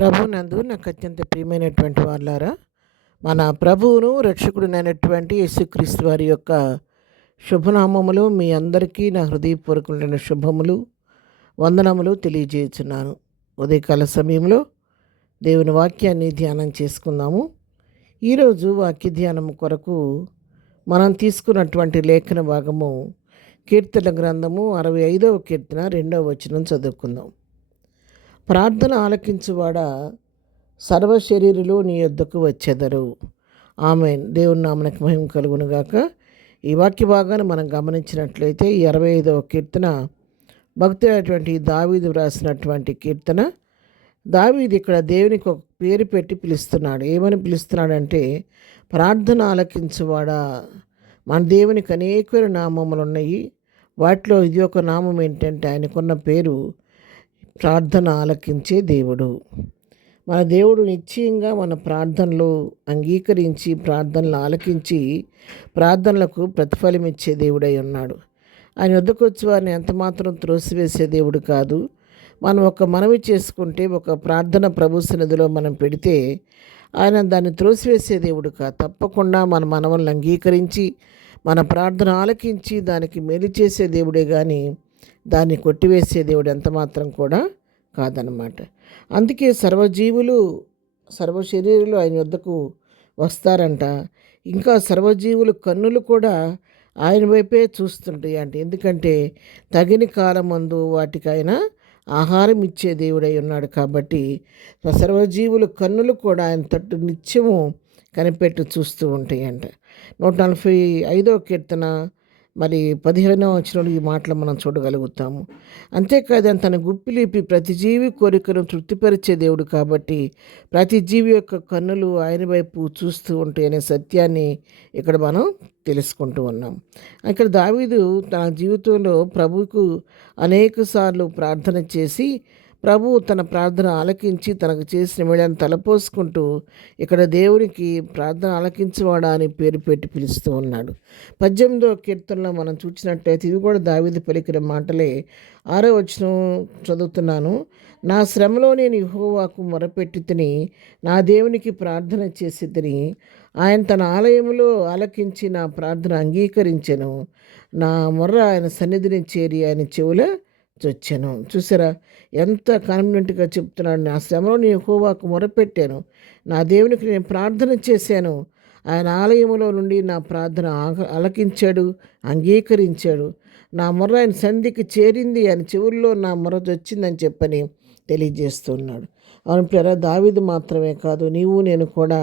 ప్రభునందు నాకు అత్యంత ప్రియమైనటువంటి వాళ్ళారా, మన ప్రభువును రక్షకుడునైనటువంటి యేసుక్రీస్తు వారి యొక్క శుభనామములు మీ అందరికీ నా హృదయపూర్వకమైన శుభములు వందనములు తెలియజేస్తున్నాను. ఉదయకాల సమయంలో దేవుని వాక్యాన్ని ధ్యానం చేసుకుందాము. ఈరోజు వాక్య ధ్యానం కొరకు మనం తీసుకున్నటువంటి లేఖన భాగము కీర్తన గ్రంథము 65వ కీర్తన 2వ వచనం చదువుకుందాం. ప్రార్థన ఆలకించువాడా, సర్వశరీరులు నీ యొద్దకు వచ్చెదరు. ఆమేన్. దేవుని నామమునకు మహిమ కలుగునుగాక. ఈ వాక్య భాగాన్ని మనం గమనించినట్లయితే ఈ 65వ కీర్తన భక్తుడైనటువంటి దావీదు వ్రాసినటువంటి కీర్తన. దావీదు ఇక్కడ దేవునికి ఒక పేరు పెట్టి పిలుస్తున్నాడు. ఏమని పిలుస్తున్నాడంటే, ప్రార్థన ఆలకించువాడా. మన దేవునికి అనేక నామములు ఉన్నాయి. వాటిలో ఇది ఒక నామం ఏంటంటే, ఆయనకున్న పేరు ప్రార్థన ఆలకించే దేవుడు. మన దేవుడు నిశ్చయంగా మన ప్రార్థనలు అంగీకరించి, ప్రార్థనలు ఆలకించి, ప్రార్థనలకు ప్రతిఫలం ఇచ్చే దేవుడై ఉన్నాడు. ఆయన వద్దకు వచ్చి వారిని ఎంతమాత్రం త్రోసివేసే దేవుడు కాదు. మనం ఒక మనవి చేసుకుంటే, ఒక ప్రార్థన ప్రభు సన్నిధిలో మనం పెడితే ఆయన దాన్ని త్రోసివేసే దేవుడు కాదు. తప్పకుండా మన మనవలను అంగీకరించి, మన ప్రార్థన ఆలకించి దానికి మేలు చేసే దేవుడే కానీ దాన్ని కొట్టివేసే దేవుడు ఎంతమాత్రం కూడా కాదనమాట. అందుకే సర్వజీవులు, సర్వశరీరులు ఆయన వద్దకు వస్తారంట. ఇంకా సర్వజీవులు కన్నులు కూడా ఆయన వైపే చూస్తుంటాయి అంటే, ఎందుకంటే తగిన కాలమందు వాటికి ఆయన ఆహారం ఇచ్చే దేవుడై ఉన్నాడు కాబట్టి సర్వజీవులు కన్నులు కూడా ఆయన తట్టు నిత్యము కనిపెట్టి చూస్తూ ఉంటాయి అంట. 145వ కీర్తన 15వ వచనంలో ఈ మాటలు మనం చూడగలుగుతాము. అంతేకాదు తన గుప్పిలిపి ప్రతి జీవి కోరికను తృప్తిపరిచే దేవుడు కాబట్టి ప్రతి జీవి యొక్క కన్నులు ఆయన వైపు చూస్తూ ఉంటాయి అనే సత్యాన్ని ఇక్కడ మనం తెలుసుకుంటూ ఉన్నాం. ఇక్కడ దావీదు తన జీవితంలో ప్రభువుకు అనేక సార్లు ప్రార్థన చేసి, ప్రభువు తన ప్రార్థన ఆలకించి తనకు చేసిన మేళను తలపోసుకుంటూ ఇక్కడ దేవునికి ప్రార్థన ఆలకించేవాడా అని పేరు పెట్టి పిలుస్తూ ఉన్నాడు. 18వ కీర్తనలో మనం చూసినట్లయితే ఇవి కూడా దావీదు పలికిన మాటలే. 6వ వచనం చదువుతున్నాను. నా శ్రమలో నేను యెహోవాకు మొరపెట్టి తిని, నా దేవునికి ప్రార్థన చేసి తిని, ఆయన తన ఆలయంలో ఆలకించి నా ప్రార్థన అంగీకరించెను. నా మొర్ర ఆయన సన్నిధిని చేరి ఆయన చెవుల చొచ్చాను. చూసారా ఎంత కాన్ఫిడెంట్గా చెప్తున్నాడు. నా శ్రమలో నేను యెహోవాకు మొరపెట్టాను, నా దేవునికి నేను ప్రార్థన చేశాను, ఆయన ఆలయంలో నుండి నా ప్రార్థన ఆలకించాడు, అంగీకరించాడు. నా మొర్ర ఆయన సంధికి చేరింది, ఆయన చెవుల్లో నా మొర్ర వచ్చిందని చెప్పని తెలియజేస్తున్నాడు. అవును ప్రియరా, దావీదు మాత్రమే కాదు, నీవు నేను కూడా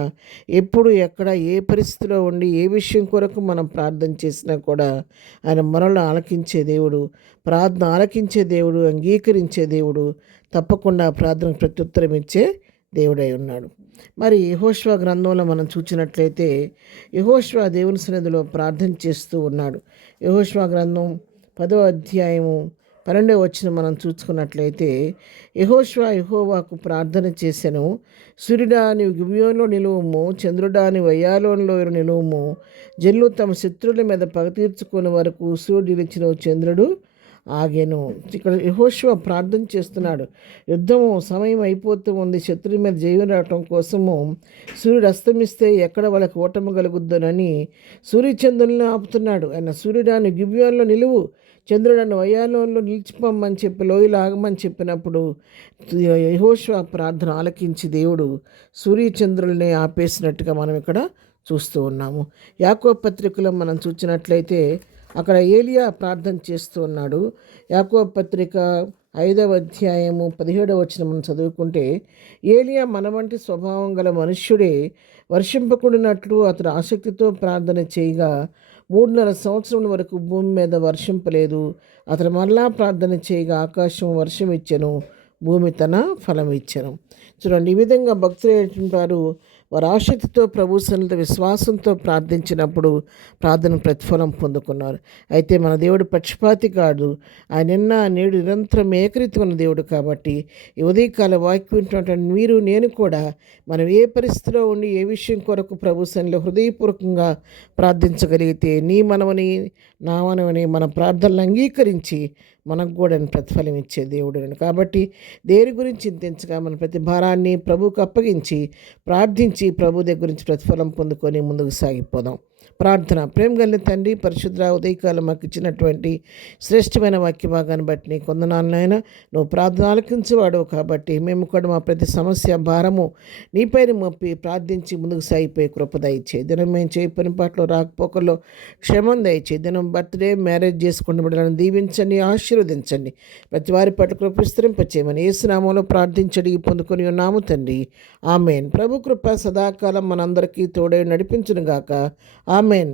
ఎప్పుడు ఎక్కడ ఏ పరిస్థితిలో ఉండి ఏ విషయం కొరకు మనం ప్రార్థన చేసినా కూడా ఆయన మొరలు ఆలకించే దేవుడు, ప్రార్థన ఆలకించే దేవుడు, అంగీకరించే దేవుడు, తప్పకుండా ప్రార్థనకు ప్రత్యుత్తరం ఇచ్చే దేవుడై ఉన్నాడు. మరి యెహోషువ గ్రంథంలో మనం చూసినట్లయితే యెహోషువ దేవుని సన్నిధిలో ప్రార్థన చేస్తూ ఉన్నాడు. యెహోషువ గ్రంథం 10వ అధ్యాయము 12వ వచనం మనం చూసుకున్నట్లయితే, యెహోషువ యెహోవాకు ప్రార్థన చేసెను, సూర్యుడా నీవు గిబియోనులో నిలువుము, చంద్రుడా నీవు అయ్యాలోనులో నిలువుము, జనులు తమ శత్రువుల మీద పగ తీర్చుకునే వరకు సూర్యుడు నిలిచిన చంద్రుడు ఆగెను. ఇక్కడ యెహోషువ ప్రార్థన చేస్తున్నాడు. యుద్ధము సమయం అయిపోతూ ఉంది. శత్రువుల మీద జయం రావటం కోసము సూర్యుడు అస్తమిస్తే ఎక్కడ వాళ్ళకి ఓటమి కలుగుద్దనని సూర్యచంద్రులను ఆపుతున్నాడు. ఆయన సూర్యుడాన్ని గిబియోనులో నిలువు, చంద్రుడను వయ్యాలోన్లో నిలిచిపోమ్మని చెప్పి లోయలు ఆగమని చెప్పినప్పుడు యెహోషువ ప్రార్థన ఆలకించి దేవుడు సూర్యచంద్రుల్ని ఆపేసినట్టుగా మనం ఇక్కడ చూస్తూ ఉన్నాము. యాకోబు పత్రికలో మనం చూసినట్లయితే అక్కడ ఏలియా ప్రార్థన చేస్తూ ఉన్నాడు. యాకోబు పత్రిక 5వ అధ్యాయము 17వ వచనం మనం చదువుకుంటే, ఏలియా మన వంటి స్వభావం గల మనుష్యుడే, వర్షింపకుడినట్లు అతడు ఆసక్తితో ప్రార్థన చేయగా 3.5 సంవత్సరం వరకు భూమి మీద వర్షింపలేదు. అతడు మరలా ప్రార్థన చేయగా ఆకాశం వర్షం ఇచ్చెను, భూమి తన ఫలం ఇచ్చెను. చూడండి, ఈ విధంగా భక్తులు వారు ఆసక్తితో ప్రభు సన్నిధిలో విశ్వాసంతో ప్రార్థించినప్పుడు ప్రార్థన ప్రతిఫలం పొందుకున్నారు. అయితే మన దేవుడు పక్షపాతి కాదు. ఆయన నిన్న నేడు నిరంతరం ఏకరీతి ఉన్న దేవుడు కాబట్టి ఈ ఉదయకాల వాక్యం మీరు నేను కూడా మనం ఏ పరిస్థితిలో ఉండి ఏ విషయం కొరకు ప్రభు సన్నిధిలో హృదయపూర్వకంగా ప్రార్థించగలిగితే నీ మనవని నా మనవని మన ప్రార్థనలు అంగీకరించి మనకు కూడా ప్రతిఫలం ఇచ్చే దేవుడు. కాబట్టి దేని గురించి చింతించగా మన ప్రతి భారాన్ని ప్రభువుకు అప్పగించి ప్రార్థించి ప్రభు దగ్గర నుంచి ప్రతిఫలం పొందుకొని ముందుకు సాగిపోదాం. ప్రార్థన. ప్రేమ కలిగిన తండ్రి, పరిశుద్ధ ఉదయకాలం మాకు ఇచ్చినటువంటి శ్రేష్టమైన వాక్య భాగాన్ని బట్టి నీ కొందనాలనైనా నువ్వు ప్రార్థన ఆలకించేవాడు కాబట్టి మేము కూడా మా ప్రతి సమస్య భారము నీపైన మోపి ప్రార్థించి ముందుకు సాగిపోయి కృప దయచేయి. దినం మేము చేయి పని పాటలో రాకపోకల్లో క్షమం దయచేయి. దినం బర్త్డే మ్యారేజ్ చేసుకున్న బిడ్డలను దీవించండి, ఆశీర్వదించండి. ప్రతి వారి పట్ల కృప విస్తరింపచేయమని యేసునామంలో ప్రార్థించడి పొందుకొని ఉన్నాము తండ్రి. ఆమెన్. ప్రభు కృప సదాకాలం మనందరికీ తోడై నడిపించునుగాక. ఆమెన్.